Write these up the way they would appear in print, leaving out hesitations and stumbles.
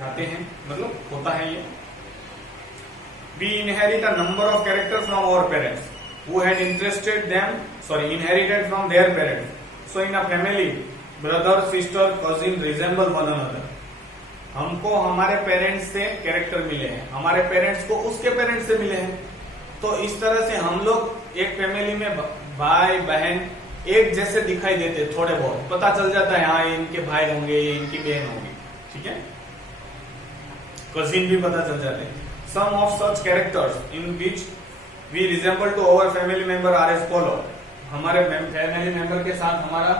जाते हैं, मतलब होता है ये। We inherit a number of characters from our parents who had inherited from their parents. So in a family, brother, sister, cousin resemble one another. हमको हमारे parents से कैरेक्टर मिले हैं, हमारे पेरेंट्स को उसके पेरेंट्स से मिले हैं। तो इस तरह से हम लोग एक फैमिली में भाई बहन एक जैसे दिखाई देते, थोड़े बहुत पता चल जाता है, हाँ इनके भाई होंगे, इनकी बहन होगी, ठीक है। कजिन भी पता चल जाते हैं। Some of such characters in which we resemble to our family member are as follow. हमारे फैमिली मेंबर के साथ हमारा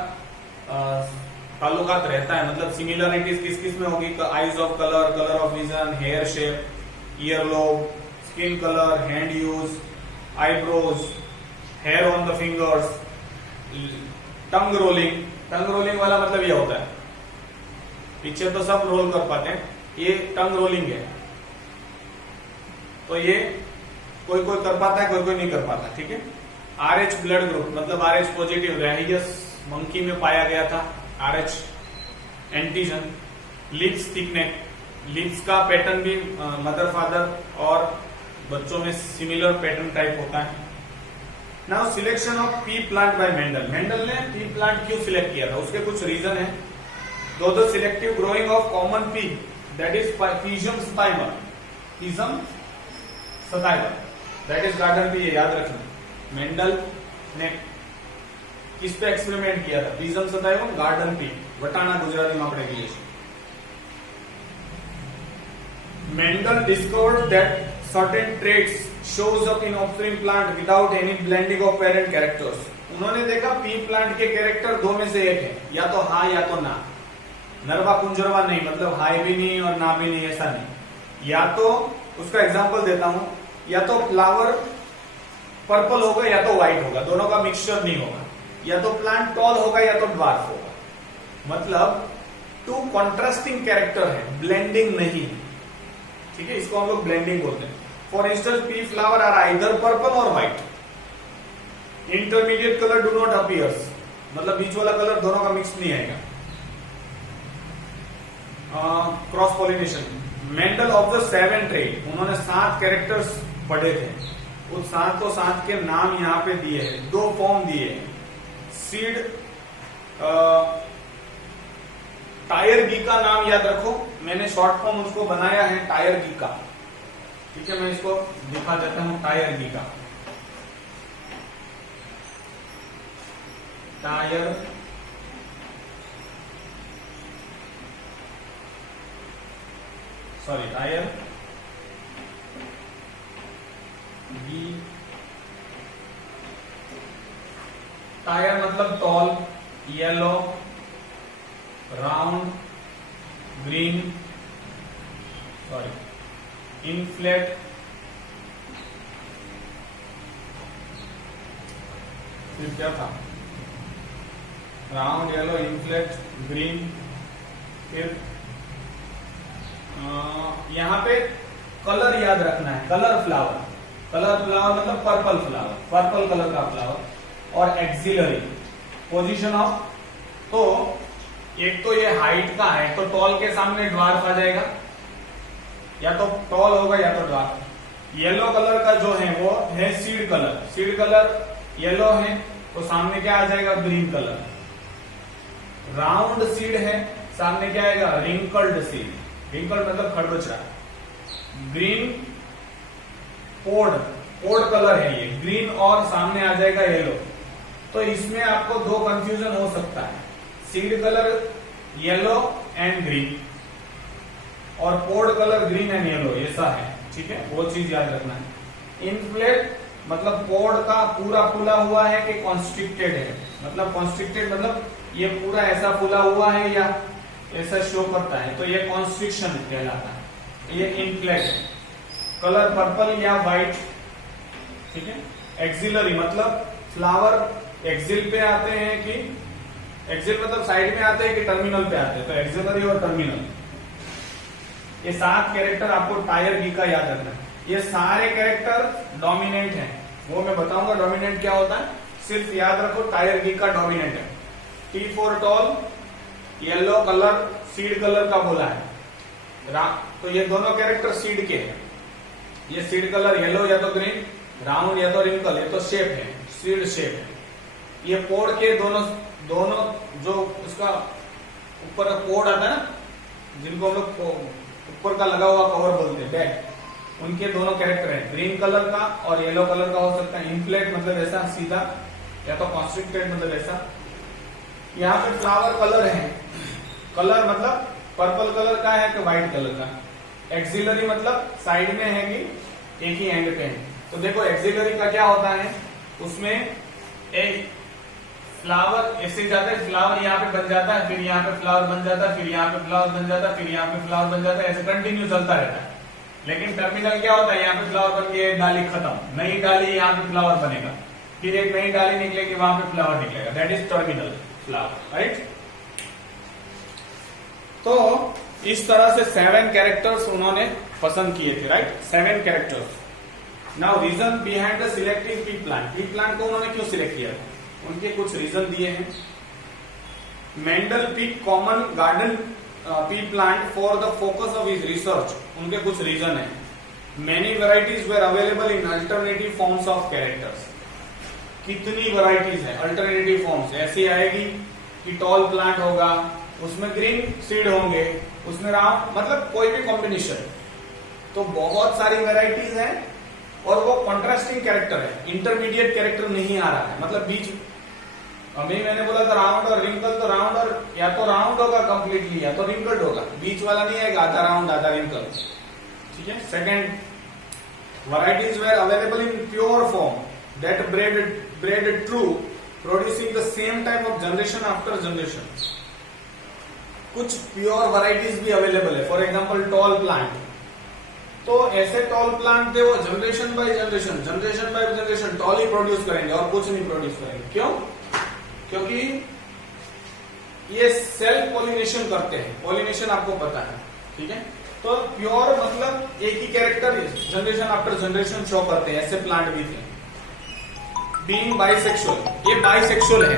ताल्लुकात रहता है, मतलब सिमिलरिटीज किस किस में होगी? Eyes of colour, colour of vision, hair shape, ear lobe, skin colour, hand use, eyebrows, hair on the fingers, tongue rolling. Tongue rolling वाला मतलब ये होता है, पीछे तो सब रोल कर पाते हैं, ये टंग रोलिंग है। तो ये कोई कोई कर पाता है, कोई कोई नहीं कर पाता, ठीक है। RH ब्लड ग्रुप मतलब RH पॉजिटिव रेहियस मंकी में पाया गया था, RH antigen. Lips thickness, lips का पैटर्न भी मदर फादर और बच्चों में सिमिलर पैटर्न टाइप होता है। Now selection of pea plant by Mendel. Mendel ने पी प्लांट क्यों सिलेक्ट किया था, उसके कुछ रीजन है। दो the selective growing of common pea that is Pisum sativum, Pisum sativum that is garden pea, याद रखना। मेंडल ने किस पे एक्सपेरिमेंट किया था? पीजम सताइवा, गार्डन पी, वटाना गुजराती में આપણે કહીએ છીએ। Mendel discovered that certain traits shows up in offspring plant without any blending of parent characters. उन्होंने देखा पी प्लांट के कैरेक्टर दो में से एक है, या तो हाँ या तो ना, नरवा कुंजरवा नहीं, मतलब हाई भी नहीं और ना भी नहीं, ऐसा नहीं। या तो उसका एग्जांपल देता हूं, या तो फ्लावर पर्पल होगा या तो व्हाइट होगा, दोनों का मिक्सचर नहीं होगा। या तो प्लांट टॉल होगा या तो ड्वार्फ होगा, मतलब टू कॉन्ट्रास्टिंग कैरेक्टर है, ब्लेंडिंग नहीं, ठीक है। इसको हम लोग ब्लेंडिंग बोलते हैं। For instance pea flower are either purple और white. Intermediate colour do not appears, मतलब बीच वाला कलर दोनों का मिक्स नहीं आएगा। Cross pollination. Mendel of the 7 trait, उन्होंने 7 कैरेक्टर्स पढ़े थे, उस 7 के नाम यहाँ पे दिए हैं, 2 फॉर्म दिए हैं। सीड टायर गी का नाम याद रखो, मैंने शॉर्ट फॉर्म उसको बनाया है टायर गी का, ठीक है। मैं इसको दिखा देता हूं, टायर गी का, टायर टायर गी। टायर मतलब tall, yellow, round, green, inflate, फिर क्या था? Round, yellow, inflate, green. फिर यहां पे कलर याद रखना है, कलर फ्लावर। कलर फ्लावर मतलब पर्पल फ्लावर, पर्पल कलर का फ्लावर। और एक्सिलरी पोजीशन ऑफ, तो एक तो ये हाइट का है, तो टॉल के सामने ड्वार्फ आ जाएगा, या तो टॉल होगा या तो ड्वार्फ। येलो कलर का जो है वो है seed colour, seed colour yellow है, तो सामने क्या आ जाएगा? Green colour. राउंड सीड है, सामने क्या आएगा? रिंकल्ड सीड, रिंकल्ड मतलब खरबचड़ा। ग्रीन पोड कलर है ये, ग्रीन और सामने आ जाएगा येलो। तो इसमें आपको 2 कंफ्यूजन हो सकता है, seed colour yellow and green और pod colour green and yellow, ऐसा है, ठीक है। वो चीज याद रखना है। इनफ्लेट मतलब पोड का पूरा फूला हुआ है कि कॉन्स्ट्रिक्टेड है, मतलब कॉन्स्ट्रिक्टेड मतलब ये पूरा ऐसा फूला हुआ है या ऐसा शो करता है, तो ये कॉन्स्ट्रिक्शन कहलाता है। ये इनफ्लेट है। कलर पर्पल या व्हाइट, ठीक है। एक्सिलरी मतलब फ्लावर एक्सिल पे आते हैं कि एक्सिल मतलब साइड में आते हैं कि टर्मिनल पे आते हैं, तो एक्सिलरी और टर्मिनल। ये 7 कैरेक्टर आपको टायर गी का याद रखना है। ये सारे कैरेक्टर डोमिनेंट हैं, वो मैं बताऊंगा डोमिनेंट क्या होता है, सिर्फ याद रखो टायर गी का डोमिनेंट है। T for tall, yellow colour seed colour का बोला है। तो ये दोनों कैरेक्टर सीड के हैं। ये सीड कलर येलो या तो ग्रीन, राउंड या तो रिंकल, ये तो शेप है, सीड शेप है। ये पोड के दोनों जो उसका ऊपर पोड आता है ना, जिनको हम लोग ऊपर का लगा हुआ कवर बोलते हैं, बैक, उनके दोनों कैरेक्टर हैं, ग्रीन कलर का और येलो कलर का हो सकता है। इनफ्लेट मतलब ऐसा सीधा, या तो कॉन्स्ट्रिक्टेड मतलब ऐसा। यहाँ पे फ्लावर कलर है, कलर मतलब पर्पल कलर का है कि व्हाइट कलर का। एक्सिलरी मतलब साइड में है कि एक ही एंड पे है। तो देखो एक्सिलरी का क्या होता है, उसमें एक फ्लावर ऐसे जाता है, फ्लावर यहाँ पे बन जाता है, फिर यहाँ पे फ्लावर बन जाता है, फिर यहाँ पे फ्लावर बन जाता है, फिर यहाँ पे फ्लावर बन जाता है, ऐसे कंटिन्यू चलता रहता है। लेकिन टर्मिनल क्या होता है, यहाँ पे फ्लावर बन गया, डाली खत्म, नई डाली यहाँ पे फ्लावर बनेगा, फिर एक नई डाली निकलेगी, वहां पे फ्लावर निकलेगा, that is terminal flower, right. तो इस तरह से 7 कैरेक्टर्स उन्होंने पसंद किए थे, right, 7 characters. Now reason behind the selecting pea plant, pea plant को उन्होंने क्यों सिलेक्ट किया था, उनके कुछ रीजन दिए हैं। Mendel pick common garden pea plant for the focus of his research, उनके कुछ रीजन है। Many varieties were available in alternative forms of characters, कितनी वैरायटीज है अल्टरनेटिव फॉर्म्स, ऐसी आएगी कि टॉल प्लांट होगा, उसमें ग्रीन सीड होंगे, उसमें राउंड, मतलब कोई भी कॉम्बिनेशन। तो बहुत सारी वैरायटीज हैं और वो कॉन्ट्रास्टिंग कैरेक्टर है, इंटरमीडिएट कैरेक्टर नहीं आ रहा है, मतलब बीच। अभी मैंने बोला था राउंड और रिंकल, तो राउंड और या तो राउंड होगा कंप्लीटली या तो रिंकल्ड होगा, बीच वाला नहीं आएगा आधा राउंड आधा रिंकल, ठीक है। Second, varieties were available in pure form that bred true, producing the same type of generation after generation. कुछ प्योर वैरायटीज भी अवेलेबल है, फॉर एग्जांपल टॉल प्लांट। तो ऐसे टॉल प्लांट थे वो जनरेशन बाय जनरेशन टॉल ही produce करेंगे और कुछ नहीं प्रोड्यूस करेंगे। क्यों? क्योंकि ये सेल्फ पॉलिनेशन करते हैं, पॉलिनेशन आपको पता है, ठीक है। तो प्योर मतलब एक ही character generation after generation show करते हैं, ऐसे प्लांट भी थे। बीइंग बाइसेक्सुअल, ये बाइसेक्सुअल है,